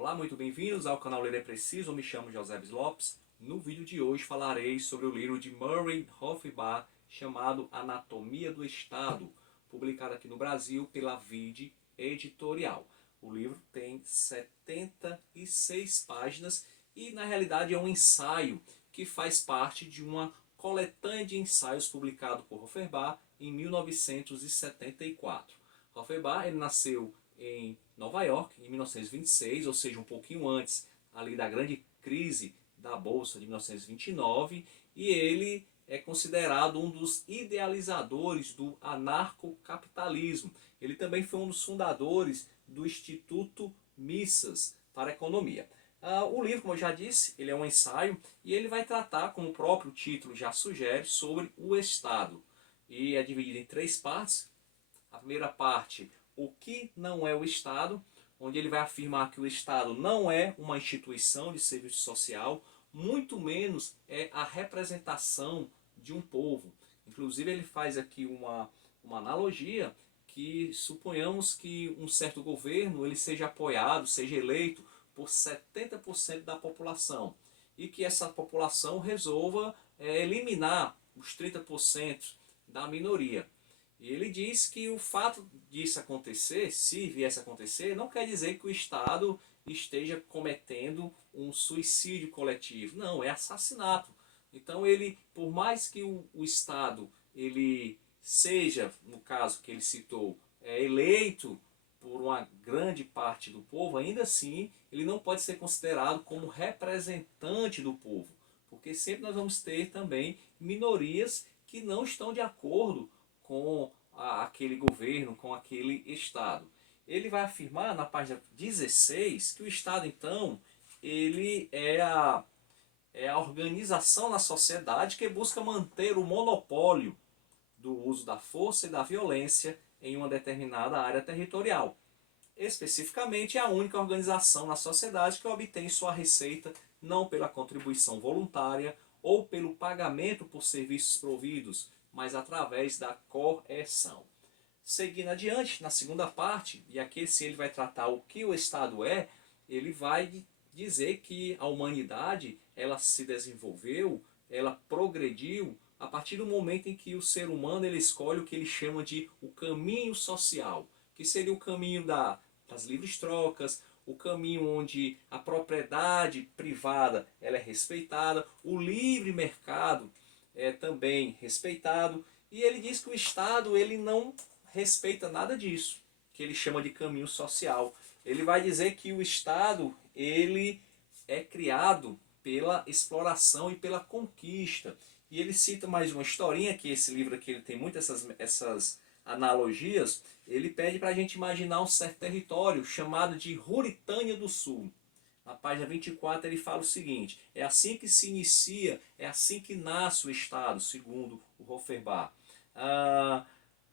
Olá, muito bem-vindos ao canal Ler é Preciso, eu me chamo José Lopes. No vídeo de hoje falarei sobre o livro de Murray Rothbard chamado Anatomia do Estado, publicado aqui no Brasil pela Vide Editorial. O livro tem 76 páginas e na realidade é um ensaio que faz parte de uma coletânea de ensaios publicado por Rothbard em 1974. Rothbard ele nasceu em Nova York, em 1926, ou seja, um pouquinho antes ali da grande crise da Bolsa de 1929, e ele é considerado um dos idealizadores do anarcocapitalismo. Ele também foi um dos fundadores do Instituto Mises para a Economia. O livro, como eu já disse, ele é um ensaio e ele vai tratar, como o próprio título já sugere, sobre o Estado. E é dividido em três partes. A primeira parte, o que não é o Estado, onde ele vai afirmar que o Estado não é uma instituição de serviço social, muito menos é a representação de um povo. Inclusive ele faz aqui uma analogia que suponhamos que um certo governo ele seja apoiado, seja eleito por 70% da população e que essa população resolva eliminar os 30% da minoria. E ele diz que o fato disso acontecer, se viesse a acontecer, não quer dizer que o Estado esteja cometendo um suicídio coletivo. Não, é assassinato. Então ele, por mais que o Estado ele seja, no caso que ele citou, eleito por uma grande parte do povo, ainda assim ele não pode ser considerado como representante do povo. Porque sempre nós vamos ter também minorias que não estão de acordo com aquele governo, com aquele Estado. Ele vai afirmar na página 16 que o Estado, então, ele é a organização na sociedade que busca manter o monopólio do uso da força e da violência em uma determinada área territorial. Especificamente, é a única organização na sociedade que obtém sua receita não pela contribuição voluntária ou pelo pagamento por serviços providos, mas através da coerção. Seguindo adiante, na segunda parte, e aqui sim ele vai tratar o que o Estado é, ele vai dizer que a humanidade ela se desenvolveu, ela progrediu a partir do momento em que o ser humano ele escolhe o que ele chama de o caminho social, que seria o caminho das livres trocas, o caminho onde a propriedade privada ela é respeitada, o livre mercado é também respeitado, e ele diz que o Estado ele não respeita nada disso, que ele chama de caminho social. Ele vai dizer que o Estado ele é criado pela exploração e pela conquista. E ele cita mais uma historinha, que esse livro aqui ele tem muitas essas analogias. Ele pede para a gente imaginar um certo território chamado de Ruritânia do Sul. Na página 24 ele fala o seguinte: é assim que se inicia, é assim que nasce o Estado, segundo o Rothbard.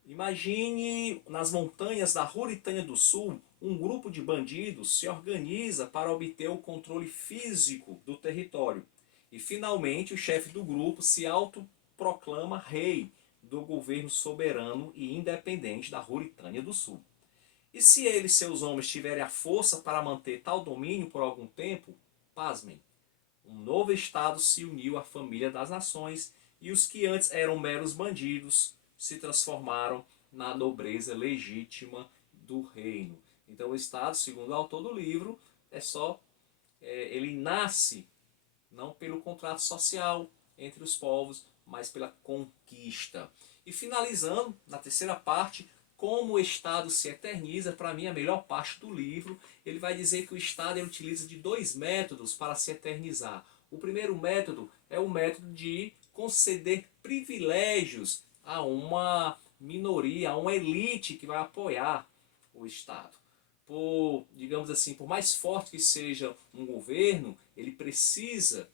Imagine nas montanhas da Ruritânia do Sul, um grupo de bandidos se organiza para obter o controle físico do território. E finalmente o chefe do grupo se autoproclama rei do governo soberano e independente da Ruritânia do Sul. E se ele e seus homens tiverem a força para manter tal domínio por algum tempo, pasmem, um novo Estado se uniu à família das nações e os que antes eram meros bandidos se transformaram na nobreza legítima do reino. Então o Estado, segundo o autor do livro, ele nasce não pelo contrato social entre os povos, mas pela conquista. E finalizando, na terceira parte, como o Estado se eterniza, para mim a melhor parte do livro, ele vai dizer que o Estado ele utiliza de dois métodos para se eternizar. O primeiro método é o método de conceder privilégios a uma minoria, a uma elite que vai apoiar o Estado. Digamos assim, por mais forte que seja um governo, ele precisa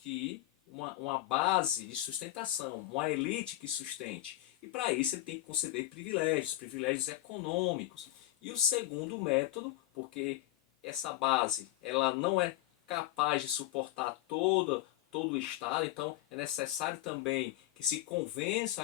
que uma base de sustentação, uma elite que sustente. E para isso ele tem que conceder privilégios econômicos. E o segundo método, porque essa base ela não é capaz de suportar todo o Estado, então é necessário também que se convença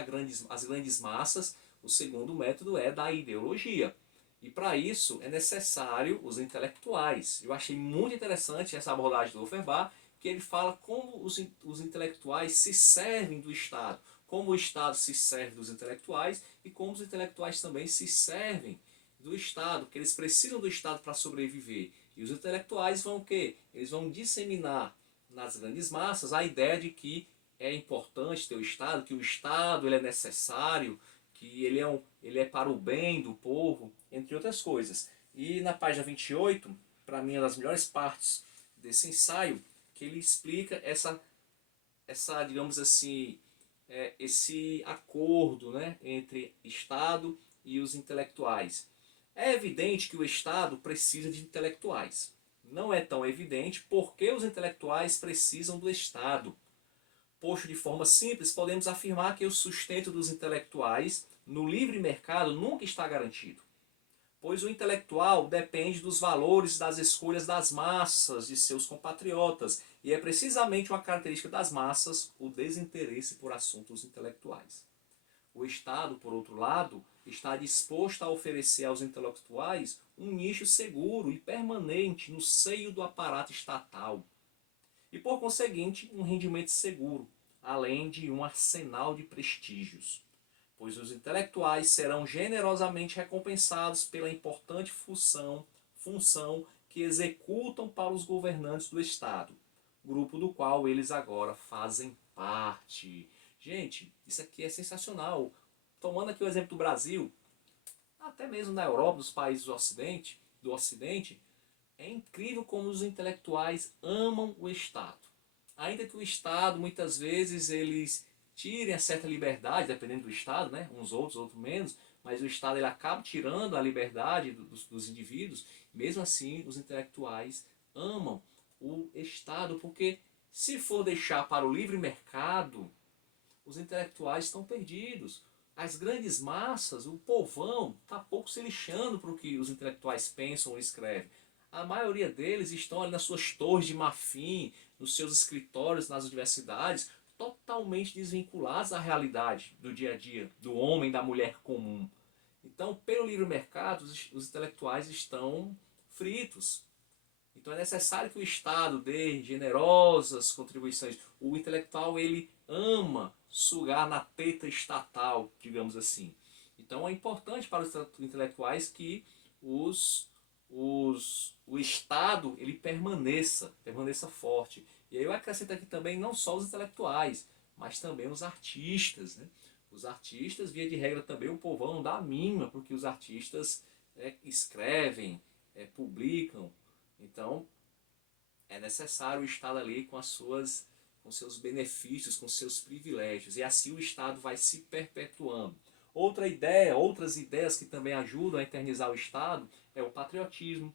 as grandes massas. O segundo método é da ideologia. E para isso é necessário os intelectuais. Eu achei muito interessante essa abordagem do Offerbar, que ele fala como os intelectuais se servem do Estado, como o Estado se serve dos intelectuais e como os intelectuais também se servem do Estado, que eles precisam do Estado para sobreviver. E os intelectuais vão o quê? Eles vão disseminar nas grandes massas a ideia de que é importante ter o Estado, que o Estado ele é necessário, que ele é para o bem do povo, entre outras coisas. E na página 28, para mim, uma das melhores partes desse ensaio, que ele explica essa digamos assim, esse acordo, né, entre Estado e os intelectuais. É evidente que o Estado precisa de intelectuais. Não é tão evidente porque os intelectuais precisam do Estado. Posto de forma simples, podemos afirmar que o sustento dos intelectuais no livre mercado nunca está garantido, pois o intelectual depende dos valores das escolhas das massas, de seus compatriotas, e é precisamente uma característica das massas o desinteresse por assuntos intelectuais. O Estado, por outro lado, está disposto a oferecer aos intelectuais um nicho seguro e permanente no seio do aparato estatal e, por conseguinte, um rendimento seguro, além de um arsenal de prestígios, pois os intelectuais serão generosamente recompensados pela importante função que executam para os governantes do Estado, grupo do qual eles agora fazem parte. Gente, isso aqui é sensacional. Tomando aqui o exemplo do Brasil, até mesmo na Europa, dos países do Ocidente, é incrível como os intelectuais amam o Estado. Ainda que o Estado, muitas vezes, eles tirem a certa liberdade, dependendo do Estado, né? Uns outros menos, mas o Estado ele acaba tirando a liberdade dos indivíduos. Mesmo assim, os intelectuais amam o Estado, porque se for deixar para o livre mercado, os intelectuais estão perdidos. As grandes massas, o povão, está pouco se lixando para o que os intelectuais pensam ou escrevem. A maioria deles estão ali nas suas torres de marfim, nos seus escritórios, nas universidades, totalmente desvinculados à realidade do dia a dia, do homem, da mulher comum. Então, pelo livre mercado, os intelectuais estão fritos. Então é necessário que o Estado dê generosas contribuições. O intelectual ele ama sugar na teta estatal, digamos assim. Então é importante para os intelectuais que o Estado ele permaneça forte. E aí eu acrescento aqui também não só os intelectuais, mas também os artistas. Né? Os artistas, via de regra, também o povão não dá a mínima, porque os artistas escrevem, publicam. Então, é necessário o Estado ali com seus benefícios, com seus privilégios. E assim o Estado vai se perpetuando. Outras ideias que também ajudam a eternizar o Estado é o patriotismo.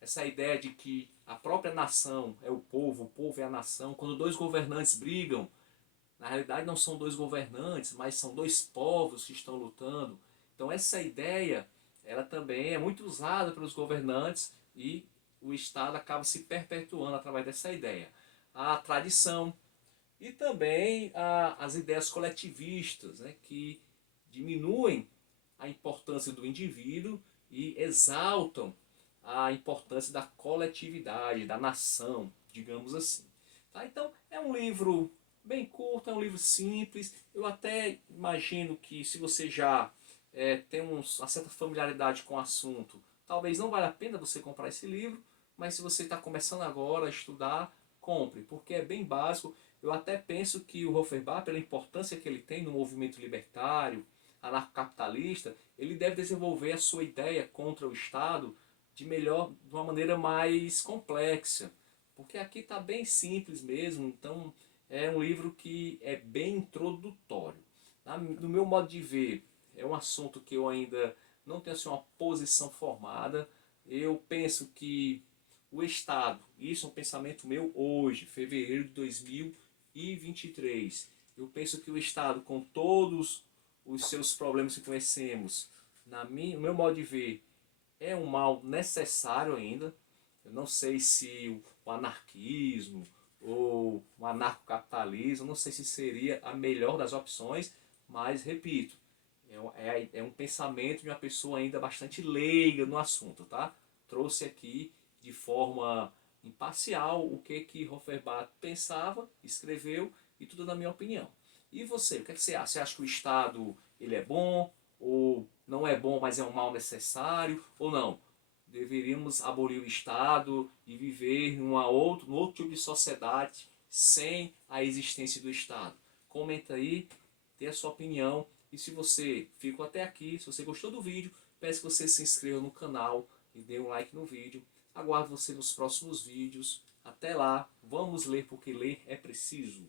Essa ideia de que a própria nação é o povo é a nação. Quando dois governantes brigam, na realidade não são dois governantes, mas são dois povos que estão lutando. Então essa ideia, ela também é muito usada pelos governantes e o Estado acaba se perpetuando através dessa ideia. A tradição e também as ideias coletivistas, né, que diminuem a importância do indivíduo e exaltam a importância da coletividade, da nação, digamos assim. Tá? Então é um livro bem curto, é um livro simples. Eu até imagino que se você já tem uma certa familiaridade com o assunto, talvez não valha a pena você comprar esse livro, mas se você está começando agora a estudar, compre, porque é bem básico. Eu até penso que o Hoffenbach, pela importância que ele tem no movimento libertário, anarcocapitalista, ele deve desenvolver a sua ideia contra o Estado de uma maneira mais complexa. Porque aqui está bem simples mesmo, então é um livro que é bem introdutório. No meu modo de ver, é um assunto que eu ainda não tenho assim, uma posição formada. Eu penso que o Estado, isso é um pensamento meu hoje, fevereiro de 2023. Eu penso que o Estado, com todos os seus problemas que conhecemos, no meu modo de ver, é um mal necessário ainda. Eu não sei se o anarquismo ou o anarcocapitalismo, não sei se seria a melhor das opções, mas repito, É um pensamento de uma pessoa ainda bastante leiga no assunto, tá? Trouxe aqui de forma imparcial o que Hofferbach pensava, escreveu e tudo na minha opinião. E você, o que você acha? Você acha que o Estado ele é bom ou não é bom, mas é um mal necessário ou não? Deveríamos abolir o Estado e viver num outro tipo de sociedade sem a existência do Estado? Comenta aí, dê a sua opinião. E se você ficou até aqui, se você gostou do vídeo, peço que você se inscreva no canal e dê um like no vídeo. Aguardo você nos próximos vídeos. Até lá, vamos ler porque ler é preciso.